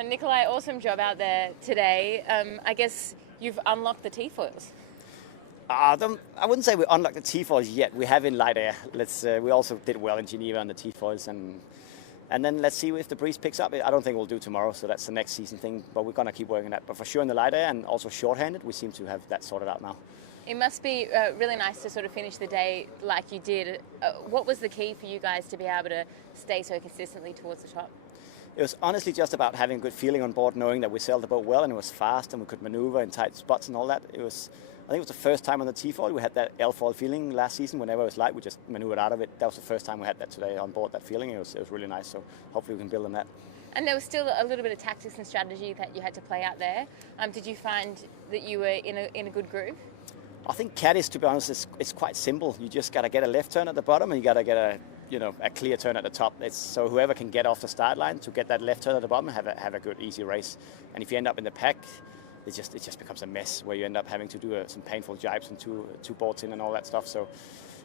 Nicolai, awesome job out there today. I guess you've unlocked the T-foils. I wouldn't say we unlocked the T-foils yet. We have in light air. We also did well in Geneva on the T-foils, and then let's see if the breeze picks up. I don't think we'll do tomorrow, so that's the next season thing. But we're gonna keep working that. But for sure in the light air and also short-handed, we seem to have that sorted out now. It must be really nice to sort of finish the day like you did. What was the key for you guys to be able to stay so consistently towards the top? It was honestly just about having a good feeling on board, knowing that we sailed the boat well and it was fast and we could maneuver in tight spots and all that. I think it was the first time on the T-foil we had that L-foil feeling last season. Whenever it was light, we just maneuvered out of it. That was the first time we had that today on board, that feeling. It was really nice, so hopefully we can build on that. And there was still a little bit of tactics and strategy that you had to play out there. Did you find that you were in a good groove? I think Cádiz, to be honest, it's quite simple. You just got to get a left turn at the bottom and you got to get a clear turn at the top. So whoever can get off the start line to get that left turn at the bottom have a good, easy race. And if you end up in the pack, it just becomes a mess where you end up having to do some painful jibes and two Botin and all that stuff. So,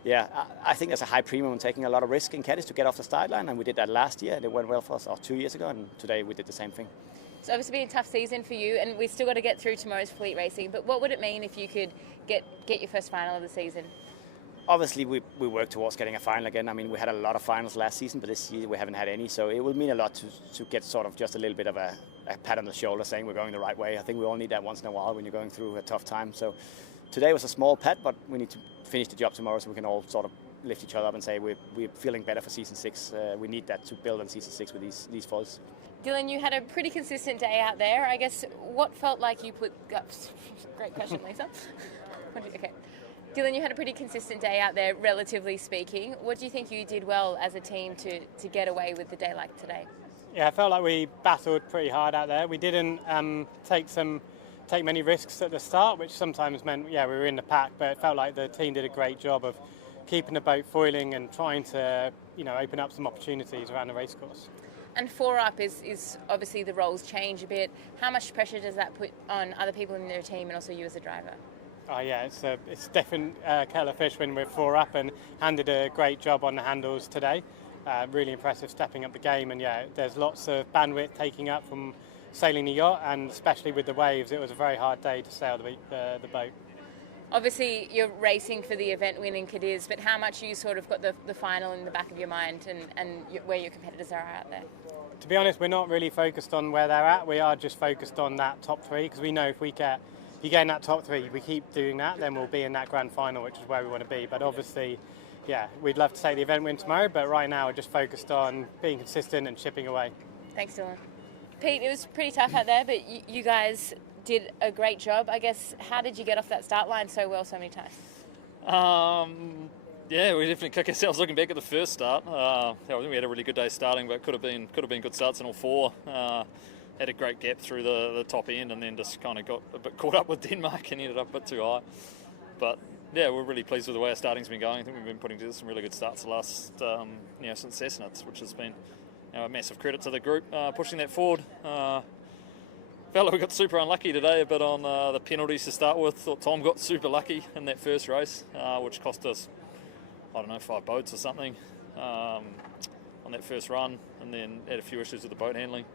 yeah, I think there's a high premium on taking a lot of risk in Cádiz to get off the start line, and we did that last year, and it went well for us, or 2 years ago, and today we did the same thing. It's obviously been a tough season for you, and we've still got to get through tomorrow's fleet racing, but what would it mean if you could get your first final of the season? Obviously, we work towards getting a final again. I mean, we had a lot of finals last season, but this year we haven't had any. So it would mean a lot to get sort of just a little bit of a pat on the shoulder saying we're going the right way. I think we all need that once in a while when you're going through a tough time. So today was a small pat, but we need to finish the job tomorrow so we can all sort of lift each other up and say we're feeling better for season 6. We need that to build on season 6 with these foils. Dylan, you had a pretty consistent day out there. I guess what felt like you put... Great question, Lisa. Okay. Dylan, you had a pretty consistent day out there, relatively speaking. What do you think you did well as a team to get away with the day like today? Yeah, I felt like we battled pretty hard out there. We didn't take many risks at the start, which sometimes meant, we were in the pack, but it felt like the team did a great job of keeping the boat foiling and trying to, open up some opportunities around the racecourse. And 4 up is obviously the roles change a bit. How much pressure does that put on other people in their team and also you as a driver? Oh yeah, it's a different kettle of fish when we're 4 up, and Han did a great job on the handles today. Really impressive stepping up the game, and there's lots of bandwidth taking up from sailing the yacht, and especially with the waves, it was a very hard day to sail the boat. Obviously, you're racing for the event win in Cádiz, but how much you sort of got the final in the back of your mind and where your competitors are out there? To be honest, we're not really focused on where they're at. We are just focused on that top 3, because we know if you get in that top 3, we keep doing that, then we'll be in that grand final, which is where we want to be. But obviously, we'd love to take the event win tomorrow, but right now we're just focused on being consistent and chipping away. Thanks, Dylan. Pete, it was pretty tough out there, but you guys did a great job. I guess, how did you get off that start line so well so many times? We definitely kick ourselves looking back at the first start. I think we had a really good day starting, but could have been good starts in all 4. Had a great gap through the top end, and then just kind of got a bit caught up with Denmark and ended up a bit too high. But we're really pleased with the way our starting's been going. I think we've been putting together some really good starts the last since Sehested, which has been a massive credit to the group pushing that forward. Felt like we got super unlucky today a bit on the penalties to start with. Thought Tom got super lucky in that first race, which cost us 5 boats or something on that first run, and then had a few issues with the boat handling.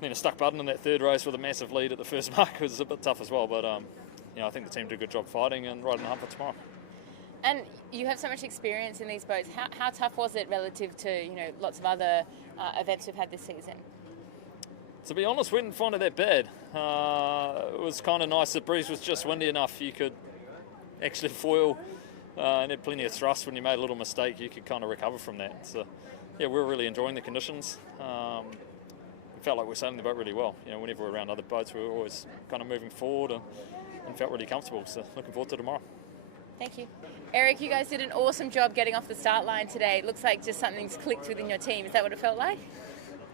Then a stuck button in that third race with a massive lead at the first mark was a bit tough as well, but I think the team did a good job fighting and riding the hunt for tomorrow. And you have so much experience in these boats. How tough was it relative to lots of other events we've had this season? To be honest, we didn't find it that bad. It was kind of nice. The breeze was just windy enough you could actually foil and had plenty of thrust. When you made a little mistake, you could kind of recover from that. So, we were really enjoying the conditions. Felt like we were sailing the boat really well. Whenever we're around other boats, we were always kind of moving forward and felt really comfortable. So looking forward to tomorrow. Thank you. Erik, you guys did an awesome job getting off the start line today. It looks like just something's clicked within your team. Is that what it felt like?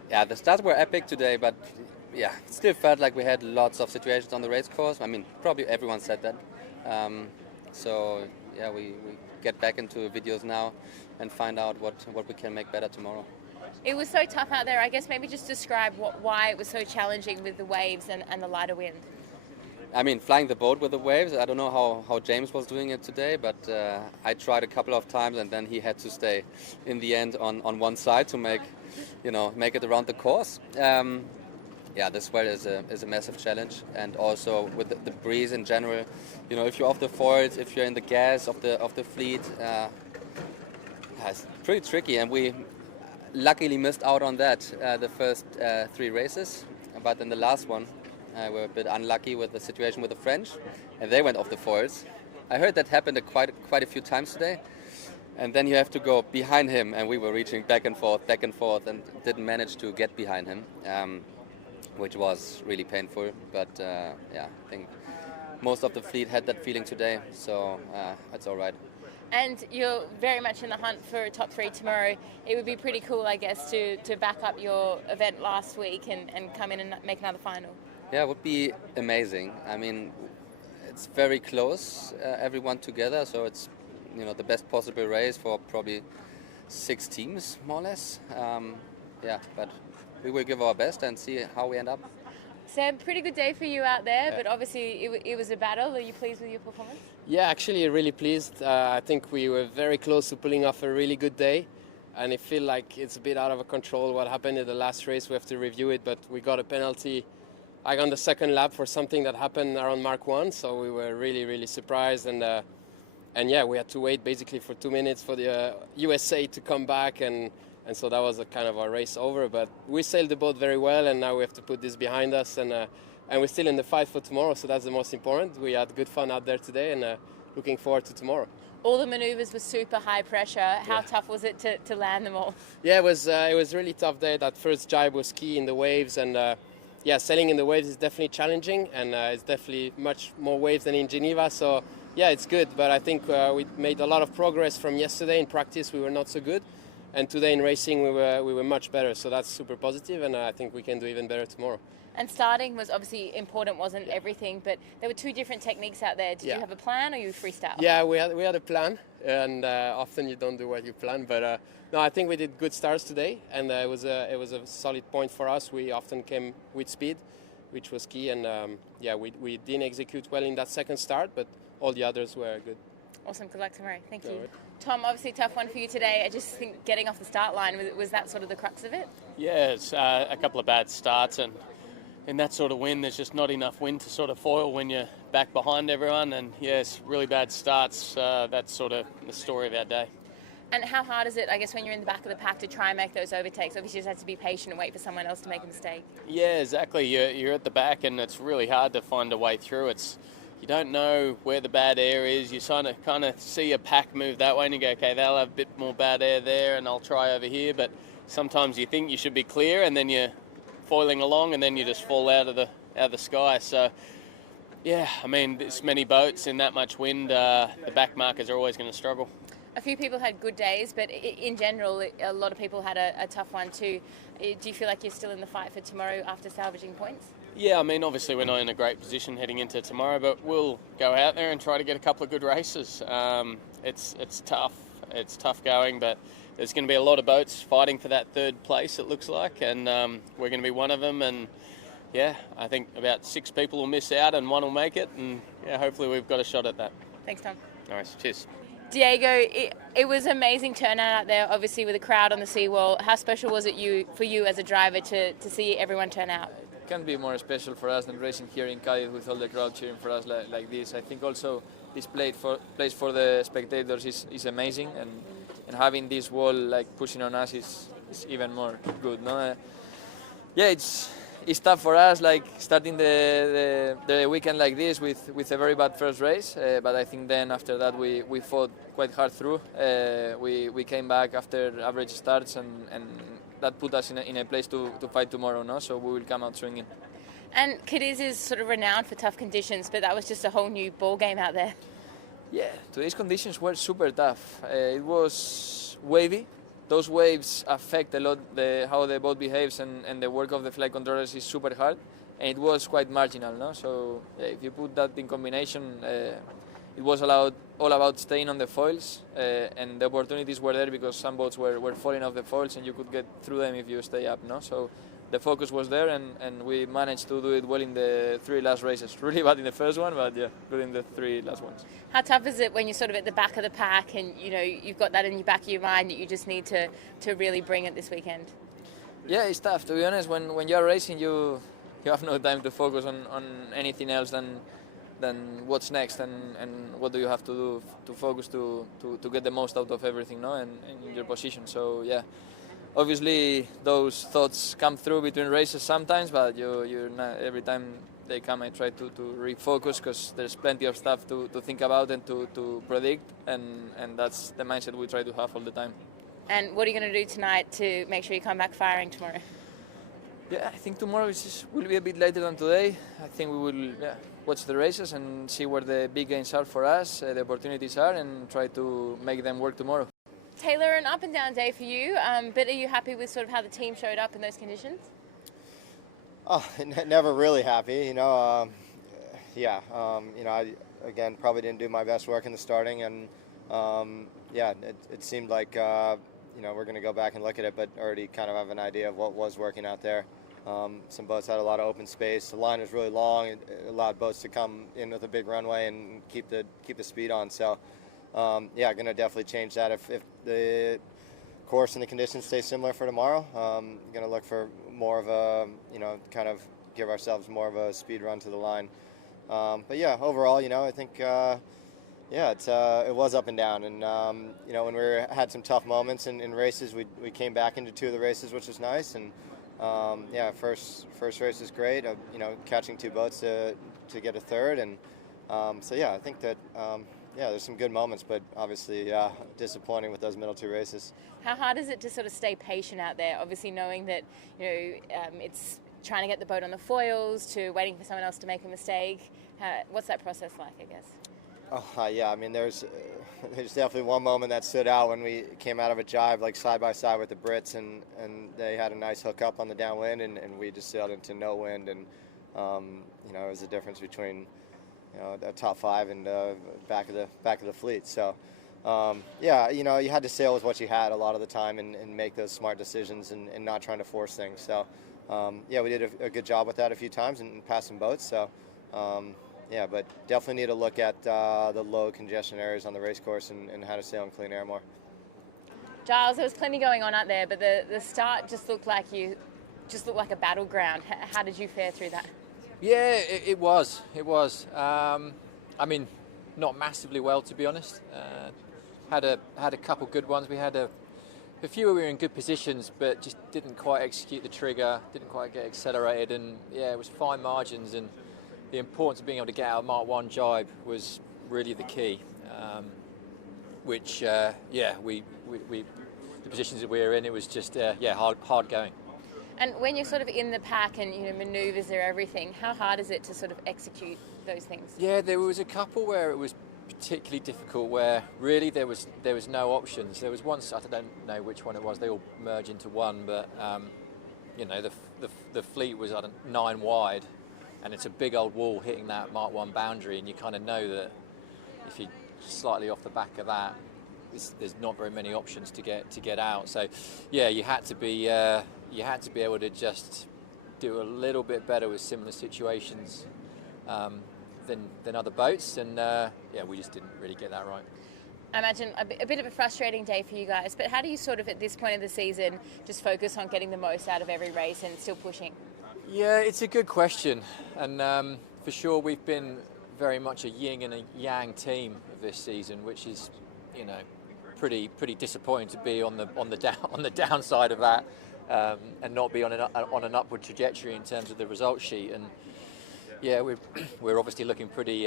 Yeah, the starts were epic today, but it still felt like we had lots of situations on the race course. I mean, probably everyone said that. We get back into videos now and find out what we can make better tomorrow. It was so tough out there. I guess maybe just describe why it was so challenging with the waves and the lighter wind. I mean, flying the boat with the waves, I don't know how James was doing it today, but I tried a couple of times, and then he had to stay in the end on one side to make it around the course. yeah, the swell is a massive challenge, and also with the breeze in general. You know, if you're off the foils, if you're in the gas of the fleet, it's pretty tricky. And we luckily missed out on that the first 3 races, but in the last one, we're a bit unlucky with the situation with the French, and they went off the foils. I heard that happened quite a few times today. And then you have to go behind him, and we were reaching back and forth, and didn't manage to get behind him, which was really painful. But yeah, I think most of the fleet had that feeling today, so it's all right. And you're very much in the hunt for a top 3 tomorrow. It would be pretty cool, I guess, to back up your event last week and come in and make another final. Yeah, it would be amazing. I mean, it's very close, everyone together, so it's, you know, the best possible race for probably 6 teams, more or less. Yeah, but we will give our best and see how we end up. Sam, pretty good day for you out there, but obviously it was a battle. Are you pleased with your performance? Yeah, actually really pleased. I think we were very close to pulling off a really good day, and I feel like it's a bit out of control what happened in the last race. We have to review it, but we got a penalty like on the second lap for something that happened around Mark 1, so we were really surprised, and yeah, we had to wait basically for 2 minutes for the USA to come back, and so that was a kind of our race over. But we sailed the boat very well, and now we have to put this behind us, and we're still in the fight for tomorrow, so that's the most important. We had good fun out there today, and looking forward to tomorrow. All the maneuvers were super high pressure. How tough was it to land them all? Yeah, it was a really tough day. That first jibe was key in the waves, and yeah, sailing in the waves is definitely challenging, and it's definitely much more waves than in Geneva, so yeah, it's good, but I think we made a lot of progress from yesterday. In practice, we were not so good, and today in racing, we were much better. So that's super positive, and I think we can do even better tomorrow. And starting was obviously important, wasn't everything, but there were 2 different techniques out there. Did you have a plan, or you freestyle? Yeah, we had a plan, and often you don't do what you plan. But no, I think we did good starts today, and it was a solid point for us. We often came with speed, which was key, and yeah, we didn't execute well in that second start, but all the others were good. Awesome. Good luck tomorrow. Thank you. Right. Tom, obviously tough one for you today. I just think getting off the start line, was that sort of the crux of it? Yeah, it's a couple of bad starts, and in that sort of wind, there's just not enough wind to sort of foil when you're back behind everyone, and yes, really bad starts. That's sort of the story of our day. And how hard is it, I guess, when you're in the back of the pack to try and make those overtakes? Obviously, you just have to be patient and wait for someone else to make a mistake. Yeah, exactly. You're at the back, and it's really hard to find a way through. You don't know where the bad air is. You kind of see a pack move that way, and you go, okay, they'll have a bit more bad air there, and I'll try over here. But sometimes you think you should be clear, and then you're foiling along, and then you just fall out of the sky. So, yeah, I mean, this many boats in that much wind, the back markers are always going to struggle. A few people had good days, but in general, a lot of people had a tough one too. Do you feel like you're still in the fight for tomorrow after salvaging points? Yeah, I mean, obviously we're not in a great position heading into tomorrow, but we'll go out there and try to get a couple of good races. It's tough. It's tough going, but there's going to be a lot of boats fighting for that 3rd place, it looks like, and we're going to be one of them. And yeah, I think about 6 people will miss out and 1 will make it, and yeah, hopefully we've got a shot at that. Thanks, Tom. Nice, cheers. Diego, it was amazing turnout out there, obviously with a crowd on the seawall. How special was it for you as a driver to see everyone turn out? It can't be more special for us than racing here in Cádiz with all the crowd cheering for us like this. I think also this place for the spectators is amazing, and having this wall like pushing on us is even more good. No? Yeah, it's tough for us, like starting the weekend like this with a very bad first race, but I think then after that we fought quite hard through. We came back after average starts, and that put us in a place to fight tomorrow, no? So we will come out swinging. And Cádiz is sort of renowned for tough conditions, but that was just a whole new ball game out there. Yeah, today's conditions were super tough. It was wavy. Those waves affect a lot how the boat behaves, and the work of the flight controllers is super hard, and it was quite marginal, no? So if you put that in combination, it was all about staying on the foils, and the opportunities were there because some boats were falling off the foils, and you could get through them if you stay up, no? So the focus was there, and we managed to do it well in the 3 last races. Really bad in the first one, but yeah, good in the 3 last ones. How tough is it when you're sort of at the back of the pack and you've got that in the back of your mind that you just need to really bring it this weekend? Yeah, it's tough. To be honest, when you're racing, you you have no time to focus on anything else than what's next and what do you have to do to focus to get the most out of everything, no, and in your position. So yeah, obviously those thoughts come through between races sometimes, but you're not, every time they come I try to refocus, because there's plenty of stuff to think about and to predict, and that's the mindset we try to have all the time. And what are you going to do tonight to make sure you come back firing tomorrow? Yeah, I think tomorrow will be a bit later than today. I think we will watch the races and see where the big gains are for us, the opportunities are, and try to make them work tomorrow. Taylor, an up and down day for you, but are you happy with sort of how the team showed up in those conditions? Oh, never really happy, you know. I again probably didn't do my best work in the starting, and it seemed like we're going to go back and look at it, but already kind of have an idea of what was working out there. Some boats had a lot of open space. The line was really long. It allowed boats to come in with a big runway and keep the speed on. So, going to definitely change that if the course and the conditions stay similar for tomorrow. Going to look for more of a, kind of give ourselves more of a speed run to the line. Overall, I think. It was up and down, and when we had some tough moments in races, we came back into two of the races, which was nice. And first race was great. Catching two boats to get a third, and I think that there's some good moments, but obviously disappointing with those middle two races. How hard is it to sort of stay patient out there? Obviously, knowing that it's trying to get the boat on the foils to waiting for someone else to make a mistake. What's that process like, I guess? I mean, there's definitely one moment that stood out when we came out of a jibe, like side by side with the Brits, and they had a nice hook up on the downwind, and we just sailed into no wind, and it was the difference between the top five and back of the fleet. So you had to sail with what you had a lot of the time and make those smart decisions and not trying to force things. So we did a good job with that a few times and passed some boats. So. But definitely need to look at the low congestion areas on the race course and how to sail in clean air more. Giles, there was plenty going on out there, but the start just looked like a battleground. How did you fare through that? Yeah, it was. I mean, not massively well, to be honest. Had a couple good ones. We had a few where we were in good positions, but just didn't quite execute the trigger, didn't quite get accelerated, and it was fine margins. And the importance of being able to get out of Mark 1 jibe was really the key, the positions that we were in, it was just, hard going. And when you're sort of in the pack and, manoeuvres are everything, how hard is it to sort of execute those things? Yeah, there was a couple where it was particularly difficult, where really there was no options. There was one, I don't know which one it was, they all merge into one, but, the fleet was 9 wide, and it's a big old wall hitting that Mark 1 boundary, and you kind of know that if you're slightly off the back of that, there's not very many options to get out. So, you had to be able to just do a little bit better with similar situations than other boats, and we just didn't really get that right. I imagine a bit of a frustrating day for you guys, but how do you sort of at this point of the season just focus on getting the most out of every race and still pushing? Yeah, it's a good question, and for sure we've been very much a yin and a yang team of this season, which is, pretty disappointing to be on the downside of that, and not be on an upward trajectory in terms of the result sheet. And we're obviously looking pretty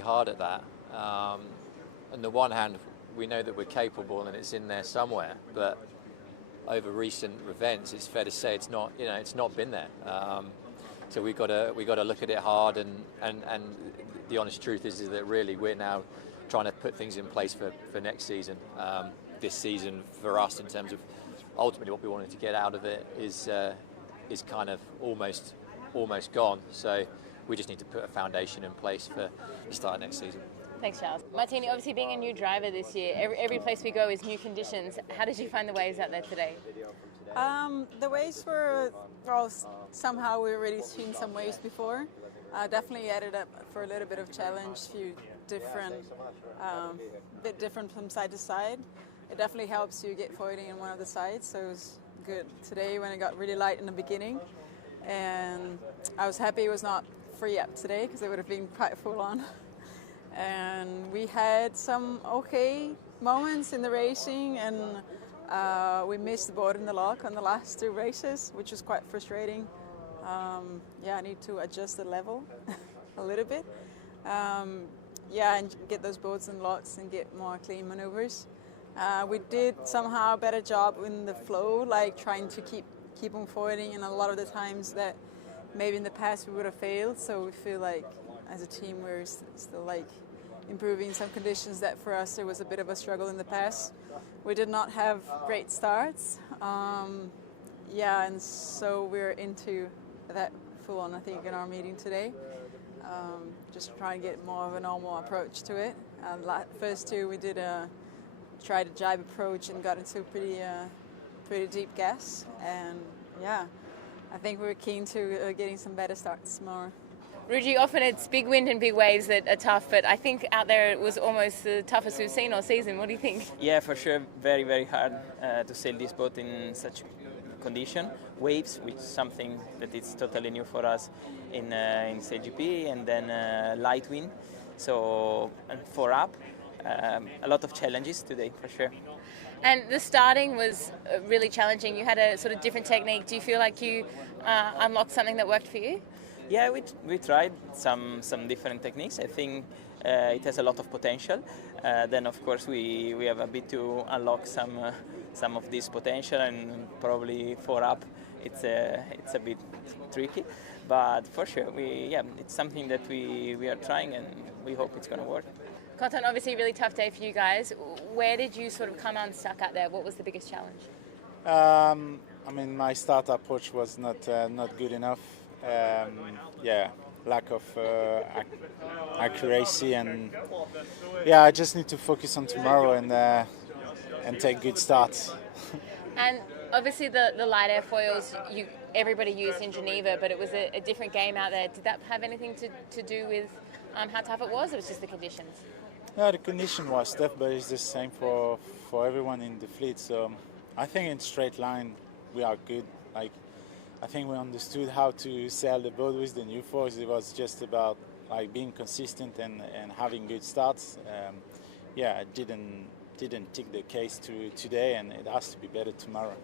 hard at that. On the one hand, we know that we're capable and it's in there somewhere, but over recent events, it's fair to say it's not been there. So we got to look at it hard, and the honest truth is that really we're now trying to put things in place for next season. This season for us, in terms of ultimately what we wanted to get out of it, is kind of almost gone. So we just need to put a foundation in place for the start of next season. Thanks, Charles. Martine, obviously being a new driver this year, every place we go is new conditions. How did you find the waves out there today? The waves were, somehow we've already seen some waves before. Definitely added up for a little bit of challenge, few different, bit different from side to side. It definitely helps you get foiling in one of the sides, so it was good today when it got really light in the beginning. And I was happy it was not free up today because it would have been quite full on. And we had some okay moments in the racing, and we missed the board in the lock on the last 2 races, which was quite frustrating. I need to adjust the level a little bit. And get those boards and locks and get more clean maneuvers. We did somehow a better job in the flow, like trying to keep on forwarding, and a lot of the times that maybe in the past we would have failed. So we feel like as a team we're still like improving some conditions that for us it was a bit of a struggle in the past. We did not have great starts. And so we're into that full on, I think, in our meeting today. Just trying to get more of a normal approach to it. First 2 we did tried a jibe approach and got into pretty deep gas, and I think we're keen to getting some better starts tomorrow. Rudy, often it's big wind and big waves that are tough, but I think out there it was almost the toughest we've seen all season. What do you think? Yeah, for sure, very, very hard to sail this boat in such condition. Waves, which is something that is totally new for us in SailGP, and then light wind. So, and 4 up, a lot of challenges today, for sure. And the starting was really challenging. You had a sort of different technique. Do you feel like you unlocked something that worked for you? Yeah, we tried some different techniques. I think it has a lot of potential. Then, of course, we have a bit to unlock some of this potential, and probably 4 up. It's a bit tricky, but for sure, it's something that we are trying, and we hope it's going to work. Quentin, obviously a really tough day for you guys. Where did you sort of come unstuck out there? What was the biggest challenge? I mean, my start approach was not good enough. Lack of accuracy, and I just need to focus on tomorrow and take good starts. And obviously the light airfoils everybody used in Geneva, but it was a different game out there. Did that have anything to do with how tough it was, or was it just the conditions? No, the condition was tough, but it's the same for everyone in the fleet. So I think in straight line we are good. Like, I think we understood how to sail the boat with the new foils. It was just about like being consistent and having good starts. It didn't take the case to today, and it has to be better tomorrow.